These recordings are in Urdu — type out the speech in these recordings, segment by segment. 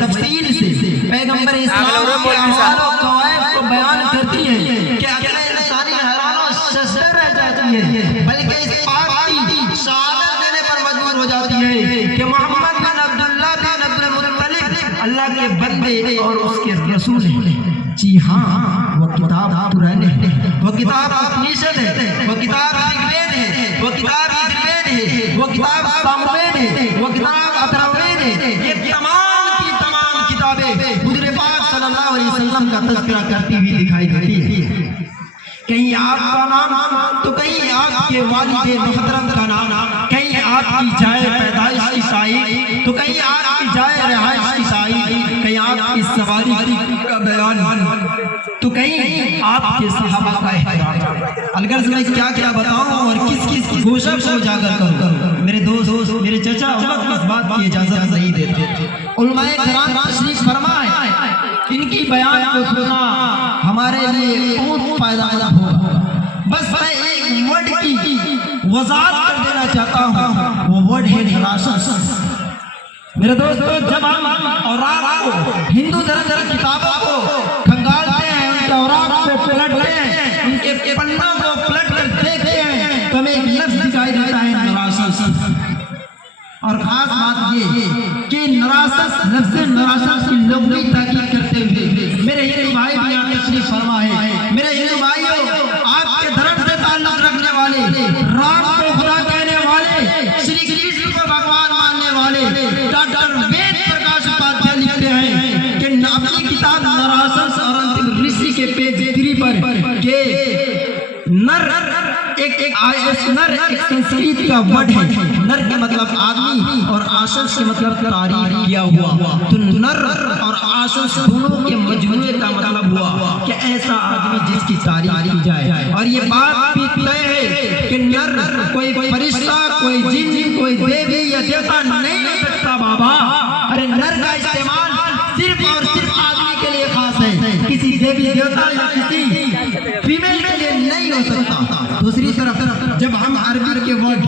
تفصیل سے پیغمبر اسلام کے احوال و قوائف کو بیان کرتی ہیں کہ اگر انسانی حیران و شزدہ رہ جاتی ہے، بلکہ اس بات کی شہادت دینے پر مجبور ہو جاتی ہے کہ محمد بن عبداللہ بن عبد المطلب اللہ کے بندے اور اس کے رسول ہیں۔ جی ہاں، وہ کتاب قرآن ہے، وہ کتاب اپنیشد ہے، وہ کتاب رگوید ہے، وہ کتاب یجروید ہے، وہ کتاب ساموید ہے، وہ کتاب اتھروید ہے۔ یہ تمام کی تمام کتابیں حضور پاک صلی اللہ علیہ وسلم کا تذکرہ کرتی ہوئی دکھائی دیتی ہے۔ کہیں آپ کا نام تو کہیں آپ کے والد محترم کا نام، کہیں آپ کی جائے پیدائش کی شاہد تو کہیں آپ کی جائے رہائش کی شاہد، کہیں آپ کی سواری کا بیان تو کہیں آپ کے صحابہ کا احترام۔ الغرض میں کیا کیا بتاؤں اور کس کس کی گوشہ کو اجاگر کروں، میرے دوست میرے چچا وقت اس بات کی اجازت نہیں دیتے۔ علماء کرام تشریف فرمائے، ان کی بیان کو سننا ہمارے لیے بہت فائدہ مند ہوگا۔ بس میں ایک ورڈ کی وضاحت کر دینا چاہتا ہوں، وہ ورڈ ہے نراشس۔ میرے دوستو، جب ہم اوراق کو ہندو دھرم کتابوں کو کھنگالتے ہیں، ان کے اوراق کو پلٹتے ہیں، ان کے پنوں کو پلٹ کر دیکھتے ہیں تو ہمیں ایک لفظ دکھائی دیتا ہے نراشس۔ اور خاص بات یہ کہ نراشس لفظ نراشس کی لغوی تحقیق کرتے ہوئے میرے ہندو بھائی بھی یہاں تشریف فرما ہے۔ میرے ہندو بھائیوں، آپ کے دھرم سے تعلق رکھنے والے، رام کو خدا کہنے والے، شری کرشن کو بھگوان ماننے والے ڈاکٹر وید پرکاش اپادھیائے لکھتے ہیں کہ اپنی کتاب نراشس اور انتم رشی کے پیج 3 پر کہ نر ایک سنسکریت کا ورڈ ہے۔ نر کا مطلب آدمی اور آشس کے مطلب تعریف کیا ہوا، تو نر اور آشس دونوں کے مجموعے کا مطلب ہوا کہ ایسا آدمی جس کی تعریف کی جائے۔ اور یہ بات بھی طے ہے کہ نر کوئی فرشتہ، کوئی جن، کوئی دیوی یا دیوتا نہیں ہو سکتا بابا۔ ارے نر کا استعمال صرف اور صرف آدمی کے لیے خاص ہے، کسی دیوی دیوتا یا کسی فیمیل کے لیے نہیں ہو سکتا۔ دوسری طرف جب ہم عربی کے ورڈ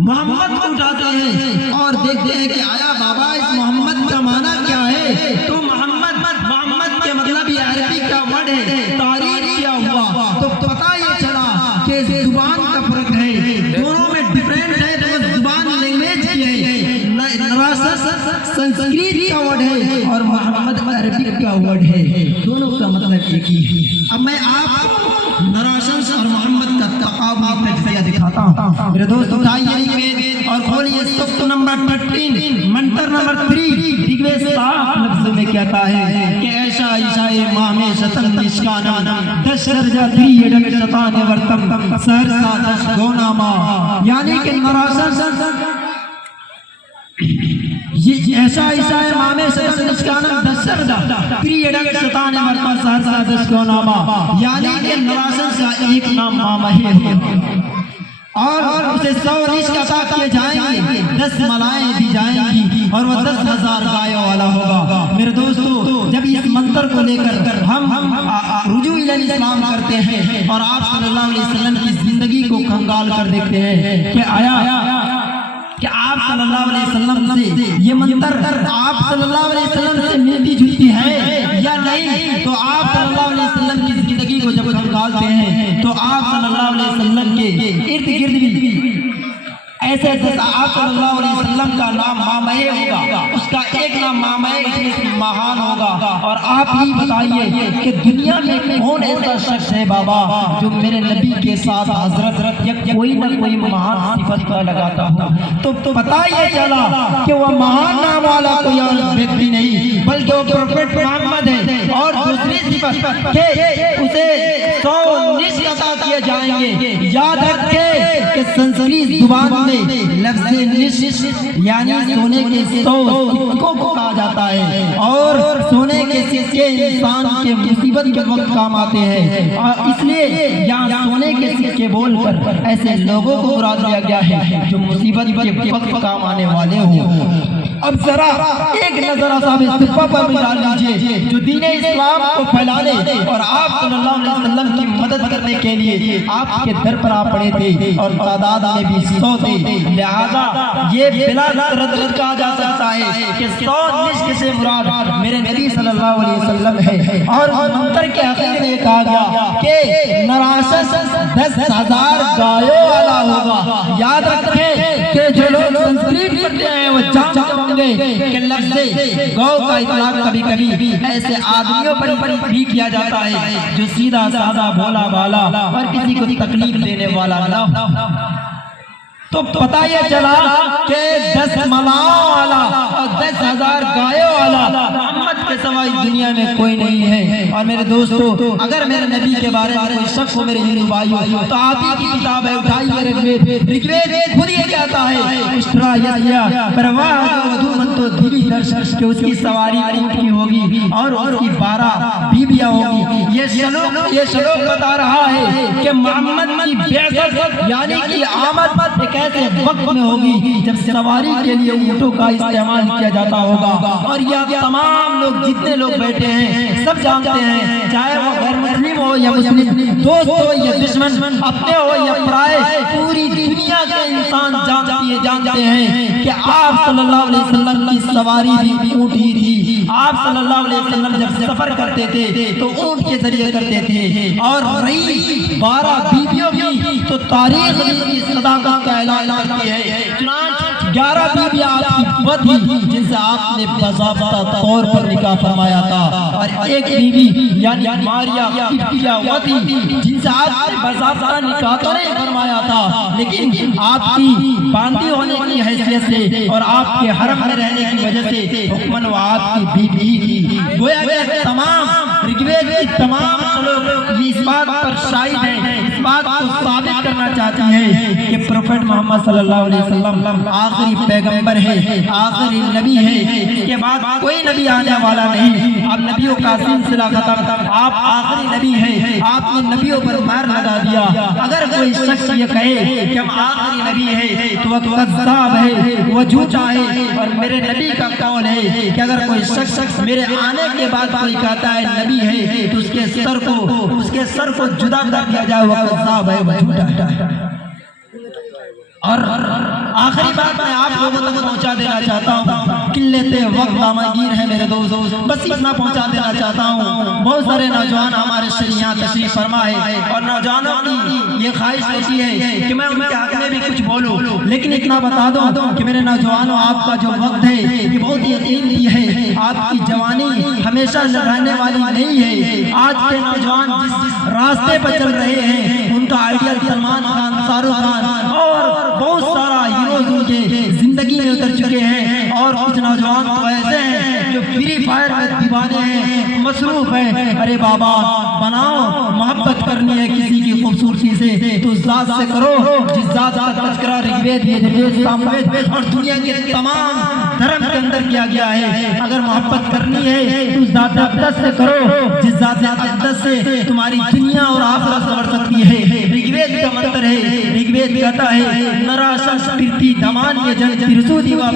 محمد کو اٹھاتے ہیں اور دیکھتے ہیں کہ آیا بابا اس محمد کا معنی کیا ہے، تو محمد کے مطلب یہ عربی کا ورڈ ہے، تعریف کیا ہوا، تو پتہ یہ چلا کہ زبان کا فرق ہے، دونوں میں ڈیفرنٹ ہے، تو زبان لینگویج کی ہے۔ نراشس سنسکریت کا ورڈ ہے اور محمد عربی کا ورڈ ہے، دونوں کا مطلب ایک ہی ہے۔ اب میں آپ کو نراشس اور محمد کا تقابلی تجزیہ دکھاتا ہوں۔ میرے دوست اٹھائیے رگوید اور کھولیے سکت نمبر 13 منتر نمبر 3۔ رگوید صاف لفظوں میں کہتا ہے کہ ایشا ایشائے ماہمے شتن نشکانم دشرجہ تریڈم شتان ورتم سہرسا دش گوناما، یعنی کہ نراشس ایسا ایسا ہے مامے شتن نشکانم دشرجہ تریڈم شتان ورتم سہرسا دش گوناما، یعنی کہ نراشس کا ایک نام مامہی ہے اور اسے 100 نشک عطا کیے جائیں گے، 10 ملائیں دی جائیں گی اور وہ 10,000 گایوں والا ہوگا۔ میرے دوستو، جب اس منتر کو لے کر ہم رجوع الاسلام کرتے ہیں اور آپ صلی اللہ علیہ وسلم کی زندگی کو کنگال کر دیکھتے ہیں کہ آیا کہ آپ صلی اللہ علیہ وسلم سے یہ منتر آپ صلی اللہ علیہ وسلم سے ملتی جلتی ہے یا نہیں، تو آپ صلی اللہ علیہ وسلم کی زندگی کو جب کنگالتے ہیں تو آپ صلی اللہ علیہ وسلم کے ارد گرد بھی ایسے آپ صلی اللہ علیہ وسلم کا نام مامہے ہوگا، اس کا ایک نام مامہے مہان ہوگا۔ اور آپ ہی بتائیے کہ دنیا میں کون ایسا شخص ہے بابا جو میرے نبی کے ساتھ حضرت یا کوئی نہ کوئی مہان صفت کا لگاتا ہو، تو پتہ یہ چلا کہ وہ مہان نام والا کوئی اور ویکتی نہیں بلکہ وہ پروفیٹ محمد ہے۔ اور دوسری صفت کہ اسے 100 نشک عطا کیے جائیں گے۔ یاد رکھے کہ سنسکریت زبان میں لفظ نشک یعنی سونے کے 100 سکوں کو کہا جاتا ہے، اور سونے کے سکے انسان کے مصیبت کے وقت کام آتے ہیں، اور اس لیے یہاں سونے کے سکے بول کر ایسے لوگوں کو مراد لیا گیا ہے جو مصیبت کے وقت کام آنے والے ہوں۔ اب ذرا ایک نظر صاحب استفا پر بھی ڈال لیجئے جو دین اسلام کو پھیلانے اور آپ صلی اللہ علیہ وسلم کی مدد کرنے کے لیے آپ کے در پر آ پڑے تھے اور تعداد میں بھی 100 تھے، لہذا یہ بلا تردد کہا جا سکتا ہے کہ 100 نشک سے مراد میرے نبی صلی اللہ علیہ وسلم ہے۔ اور منتر کے آخر میں یہ کہا گیا کہ نراشس 10,000 گایوں والا ہوگا۔ یاد رکھیں کہ جو لوگ سنسکریٹ پڑھتے ہیں وہ جانتے ہوں گے کہ لفظ گو کا اطلاق کبھی کبھی ایسے آدمیوں پر بھی کیا جاتا ہے جو سیدھا سادہ بھولا بالا اور کسی کو تکلیف دینے والا نہ ہو۔ تو پتہ یہ چلا کہ 10 ملاؤں والا اور 10,000 گایوں والا محمد کے سوا اس دنیا میں کوئی نہیں ہے۔ اور میرے دوستو، اگر میرے نبی کے بارے میں کوئی شک ہو میرے ہندو بھائیوں تو آپ ہی کی کتاب ہے، اٹھائیے رگوید خود یہ کہتا ہے اشترا یسیا پرواہ ودو منتو دھیوی درش کہ اس کی سواری اونٹ کی ہوگی اور اس کی 12 بیویاں ہوگی۔ یہ شلوک بتا رہا ہے کہ محمد کی بعثت یعنی کہ آمد ایک ایسے وقت میں ہوگی جب سواری کے لیے اونٹوں کا استعمال کیا جاتا ہوگا۔ اور یہ تمام لوگ جتنے لوگ بیٹھے ہیں سب جانتے ہیں، چاہے وہ غیر مسلم ہو یا مسلم، دوست ہو یا دشمن، اپنے ہو یا پرائے، پوری دنیا کے انسان جانتے ہیں کہ آپ صلی اللہ علیہ وسلم کی سواری بھی اونٹ ہی تھی۔ آپ صلی اللہ علیہ وسلم جب سفر کرتے تھے تو اونٹ کے ذریعے کرتے تھے۔ اور رہی 12 بیویوں کی تو تاریخ کی صداقت کا اعلان کرتی ہے، چنانچہ 11 بیویاں آپ کی وہ تھی جن سے آپ نے باضابطہ طور پر نکاح فرمایا تھا، اور ایک بیوی یعنی ماریا قبطیہ وہ تھی جن سے آپ نے باضابطہ نکاح تو نہیں فرمایا تھا، لیکن آپ کی باندھی ہونے کی حیثیت سے اور آپ کے حرم میں رہنے کی وجہ سے حکمن وہ آپ کی بیوی تھی۔ گویا کہ تمام رگوید کی تمام شلوک اس بات پر شاہد ہیں، اس بات کو ثابت کرنا چاہتی ہیں کہ پروفیٹ محمد صلی اللہ علیہ وسلم آخری پیغمبر ہے، آخری نبی ہے، اس کے بعد کوئی نبی آنے والا نہیں۔ اب نبیوں کا سلسلہ ختم، آپ آخری نبی ہیں، آپ نے نبیوں پر مہر لگا دیا۔ اگر کوئی شخص یہ کہے کہ ہم آخری نبی ہے تو وہ کذاب ہے، وہ جھوٹا ہے۔ اور میرے نبی کا قول ہے کہ اگر کوئی شخص میرے آنے کے بعد کوئی کہتا ہے نبی ہے تو اس کے سر کو جدا کر دیا جائے، وہ کذاب ہے، وہ جھوٹا ہے۔ اور آخری بات میں آپ لوگوں تک پہنچا دینا چاہتا ہوں، قلت وقت دامگیر ہے میرے دوست، بس اتنا پہنچا دینا چاہتا ہوں۔ بہت سارے نوجوان ہمارے یہاں تشریف فرما ہے اور نوجوانوں کی یہ خواہش ہوتی ہے کہ میں ان کے حق میں بھی کچھ بولوں، لیکن اتنا بتا دوں کہ میرے نوجوانوں آپ کا جو وقت ہے یہ بہت ہی قیمتی ہے، آپ کی جوانی ہمیشہ رہنے والی نہیں ہے۔ آج کے نوجوان جس راستے پر چل رہے ہیں ان کا آئیڈیل سلمان خان، شاہ رخ خان اور بہت سارا ہیروز ان کے زندگی میں اتر چکے ہیں، اور کچھ نوجوان تو ایسے ہیں جو فری فائر میں دیوانے ہیں، مصروف ہیں۔ ارے بابا بناؤ، محبت کرنی ہے کسی کی خوبصورتی سے تو ذات سے کرو جس ذات کا تذکرہ رگوید، یجوید، ساموید اور دنیا کے تمام دھرم کے اندر کیا گیا ہے۔ اگر محبت کرنی ہے تو ذات اقدس سے کرو جس ذات اقدس سے تمہاری دنیا اور آخرت سنور سکتی ہے۔ رگوید کا منتر ہے، رگوید کہتا ہے نراشس پرتی دھمانیہ جن ترسو دیوا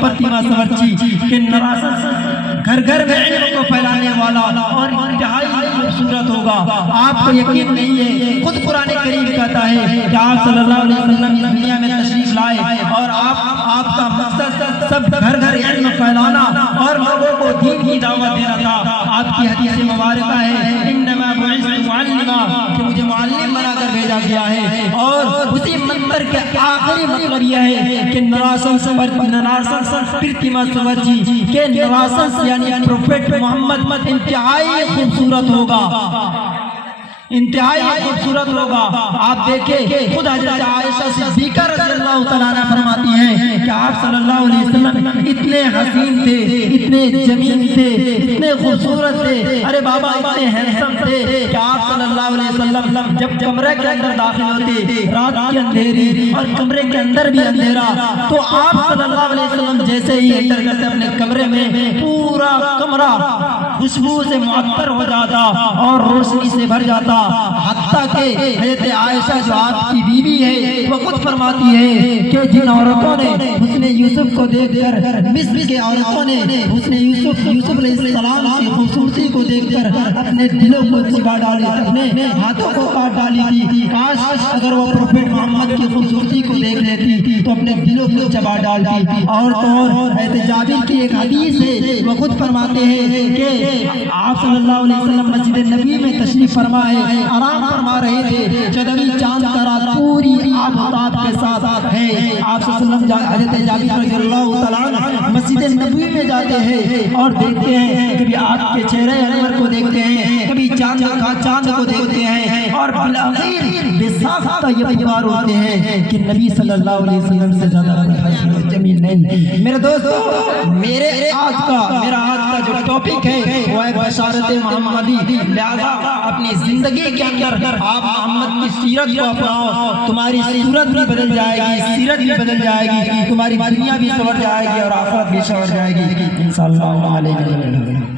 پرتیما سورچی کہ نراشس گھر گھر میں علم کو پھیلانے والا اور انتہائی خوبصورت ہوگا۔ آپ کو یقین نہیں ہے، خود قرآن کریم کہتا ہے کہ آپ صلی اللہ علیہ وسلم اس دنیا میں تشریف لائے اور آپ کا مقصد سب گھر گھر علم پھیلانا اور لوگوں کو دین کی دعوت دینا تھا۔ آپ کی حدیث مبارکہ ہے انما بعثت معلما کہ مجھے معلم بنا کر بھیجا گیا ہے، اور اسی منتر کے آخری مطلب یہ ہے کہ نراشس پرتیما سورچی کہ نراشس یعنی پروفیٹ محمد انتہائی خوبصورت ہوگا، انتہائی خوبصورت ہوگا۔ آپ دیکھیں خود حضرت عائشہ صدیقہ رضی اللہ تعالیٰ عنہ فرماتی ہیں کہ آپ صلی اللہ علیہ وسلم اتنے حسین تھے، اتنے جمیل تھے، اتنے خوبصورت تھے، ارے بابا اتنے ہینسم تھے کہ آپ صلی اللہ علیہ وسلم جب کمرے کے اندر داخل ہوتے، رات کی اندھیری اور کمرے کے اندر بھی اندھیرا، تو آپ صلی اللہ علیہ وسلم جیسے ہی انٹر کرتے اپنے کمرے میں پورا کمرہ خوشبو سے معطر ہو جاتا اور روشنی سے بھر جاتا، حتی حتیٰ کہ حضرت عائشہ جو آپ کی بیوی ہے وہ خود فرماتی ہے کہ جن عورتوں نے حسن یوسف کو دیکھ کر، مصر کے عورتوں نے حسن یوسف علیہ السلام کی خوبصورتی کو دیکھ کر اپنے دلوں کو چبا ڈالی، اپنے ہاتھوں کو کاٹ ڈالی تھی، کاش اگر وہ پروفیٹ محمد کی خوبصورتی کو دیکھ لیتی تو اپنے دلوں کو چبا ڈالتی۔ اور تو اور حضرت جابر کی ایک حدیث ہے، وہ خود فرماتے ہیں کہ آپ صلی اللہ علیہ وسلم مسجد نبی میں تشریف فرما ہے، آرام فرما رہے تھے، چودھویں چاند کا رات پوری آفتاب کے ساتھ ہے، آپ صلی اللہ علیہ وسلم حضرت جابر رضی اللہ تعالیٰ عنہ مسجد نبوی میں جاتے ہیں اور دیکھتے ہیں، کبھی آپ کے چہرے انور کو دیکھتے ہیں، کبھی چاند کو دیکھتے ہیں، اور بالآخر بے ساختہ یہ پکار اٹھتے ہیں کہ نبی صلی اللہ علیہ وسلم سے زیادہ حسین و جمیل نہیں۔ میرے دوستو، میرا آج کا جو ٹاپک ہے وہ ہے بشارت محمدی، لہذا اپنی زندگی کے اندر آپ محمد کی سیرت کو اپناؤ، تمہاری صورت بھی بدل جائے گی، سیرت بھی بدل جائے گی، تمہاری دنیا بھی سنور جائے گی اور آخرت بھی سنور جائے گی انشاءاللہ علیہ وسلم۔